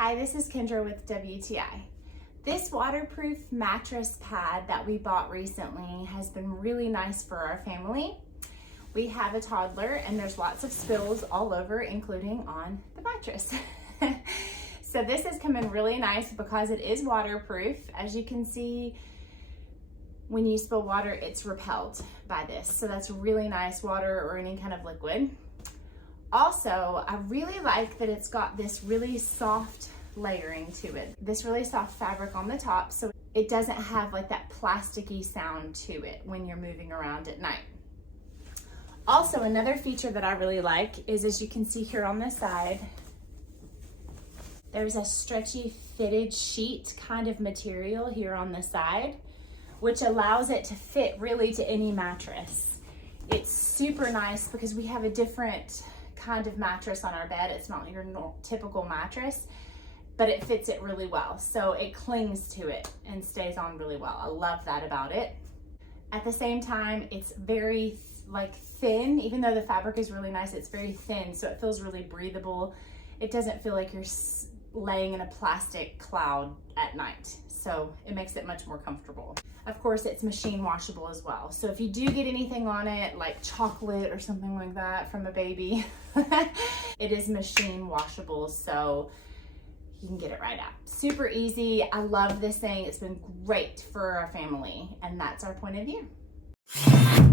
Hi, this is Kendra with WTI. This waterproof mattress pad that we bought recently has been really nice for our family. We have a toddler and there's lots of spills all over, including on the mattress. So this has come in really nice because it is waterproof. As you can see, when you spill water, it's repelled by this. So that's really nice, water or any kind of liquid. Also, I really like that it's got this really soft layering to it. This really soft fabric on the top, so it doesn't have like that plasticky sound to it when you're moving around at night. Also, another feature that I really like is, as you can see here on this side, there's a stretchy fitted sheet kind of material here on the side, which allows it to fit really to any mattress. It's super nice because we have a different kind of mattress on our bed. It's not your typical mattress, but it fits it really well. So it clings to it and stays on really well. I love that about it. At the same time, it's very thin. Even though the fabric is really nice, it's very thin, so it feels really breathable. It doesn't feel like you're laying in a plastic cloud at night. So it makes it much more comfortable. Of course, it's machine washable as well. So if you do get anything on it, like chocolate or something like that from a baby, it is machine washable, so you can get it right out. Super easy. I love this thing. It's been great for our family, and that's our point of view.